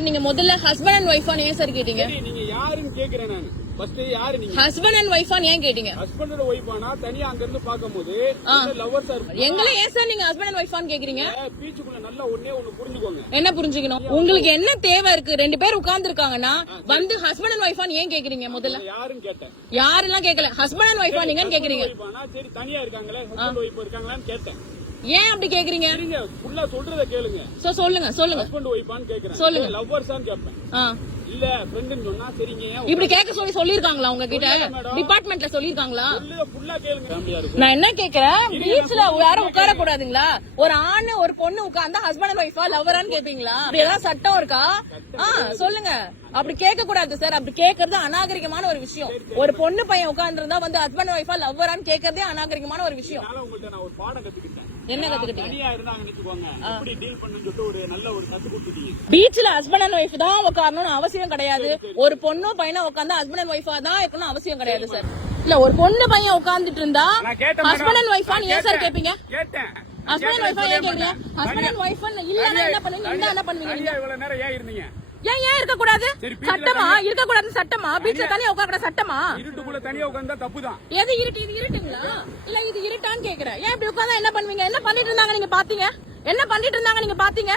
Sir நீங்க முதல்ல husband and ஒய்ஃபான்னு ஏன் சார் கேட்டீங்க? நீங்க யாருன்னு கேக்குறேன் நான். ஃபர்ஸ்ட் யாரு நீங்க? ஹஸ்பண்ட் அண்ட் ஒய்ஃபான்னு ஏன் கேட்டீங்க? ஹஸ்பண்ட் அண்ட் ஒய்ஃபானா தனியா அங்க இருந்து பாக்கும்போது லவ்வர்ஸா இருப்பாங்க. எங்களை ஏன் சார் நீங்க ஹஸ்பண்ட் அண்ட் ஒய்ஃபான்னு கேக்குறீங்க? பீச்சுக்குள்ள நல்லா ஒண்ணே ஒண்ணு புரிஞ்சுக்கோங்க. என்ன புரிஞ்சுக்கணும்? உங்களுக்கு என்ன தேவை இருக்கு? 2 பேர் உட்கார்ந்து இருக்காங்கன்னா வந்து ஹஸ்பண்ட் அண்ட் ஒய்ஃபான்னு ஏன் கேக்குறீங்க? முதல்ல யாருன்னு கேட்டேன். யாரெல்லாம் கேட்கல, ஹஸ்பண்ட் அண்ட் ஒய்ஃபா நீங்கன்னு கேக்குறீங்க. சரி தனியா இருக்காங்களே ஹஸ்பண்ட் ஒய்ஃப் இருக்காங்களான்னு கேட்டேன். ஏன் அப்படி கேக்குறீங்க? நீங்க ஃபுல்லா சொல்றத கேளுங்க. சொல்லுங்க ஹஸ்பண்ட் ஒய்ஃபான்னு கேக்குறேன். சொல்லுங்க. லவ்வர்ஸான்னு கேட்பேன். இல்ல ஃப்ரெண்ட்னு சொன்னா சரிங்க. இப்படி கேட்க சொல்லிருக்காங்களா உங்ககிட்ட? டிபார்ட்மெண்ட்ல சொல்லிருக்காங்களா? ஃபுல்லா கேளுங்க. ஃபேமிலியா இருக்கும். நான் என்ன கேக்குறேன், பீச்ல யாரும் உட்கார கூடாதுங்களா? ஒரு ஆண் ஒரு பொண்ணு உட்கார்ந்தா ஹஸ்பண்ட் அண்ட் ஒய்ஃபா லவ்வரான்னு கேப்பீங்களா? அப்படி ஏதாவது சட்டம் இருக்கா? சொல்லுங்க. அப்படி கேட்க கூடாது சார். அப்படி கேக்குறது அநாகரிகமான ஒரு விஷயம். ஒரு பொண்ணு பையன் உட்கார்ந்து இருந்தா வந்து ஹஸ்பண்ட் ஒய்ஃபா லவ்வரான்னு கேக்குறதே அநாகரிகமான ஒரு விஷயம். உங்கள்ட்ட நான் ஒரு பாடம் கத்துக்கிட்டேன். என்ன கத்துக்கிட்டீங்க? தனியா இருந்தாங்க நினைச்சுக்கோங்க, எப்படி டீல் பண்ணனும்னு சொல்லிட்டு ஒரு நல்ல ஒரு கத்து கொடுத்துட்டீங்க. பீச்ல ஹஸ்பண்ட் அண்ட் ஒய்ஃப் தான் உட்காரணும்னு அவசியம் கிடையாது. ஒரு பொண்ணு பையனா உட்கார்ந்தா ஹஸ்பண்ட் அண்ட் ஒய்ஃபா தான் இருக்கணும் அவசியம் கிடையாது சார். இல்ல ஒரு பொண்ணு பையன் உட்கார்ந்துட்டு இருந்தா ஹஸ்பண்ட் அண்ட் ஒய்ஃபான்னு ஏன் சார் கேப்பீங்க? ஹஸ்பண்ட் அண்ட் ஒய்ஃபா ஏன் கேக்குறீங்க? ஹஸ்பண்ட் அண்ட் ஒய்ஃப் இல்லன்னா என்ன பண்ணுவீங்க? என்ன பண்ணுவீங்க? இவ்வளவு நேரம் ஏன் இருந்தீங்க? ஏன் இருக்க கூடாது? சட்டமா? இருக்க கூடாது சட்டமா? பீச்ல தனியா உட்கார கூடாது சட்டமா? இருட்டுக்குள்ள தனியா உட்கார்ந்தா தப்புதான். எது இருட்டு? இது இருட்டுங்களா? இல்ல இது இருட்டான்னு கேக்குறேன். ஏன் இப்படி உட்கார்ந்தா என்ன பண்ணுவீங்க? என்ன பண்ணிட்டு இருந்தாங்க நீங்க பாத்தீங்க? என்ன பண்ணிட்டு இருந்தாங்க நீங்க பாத்தீங்க?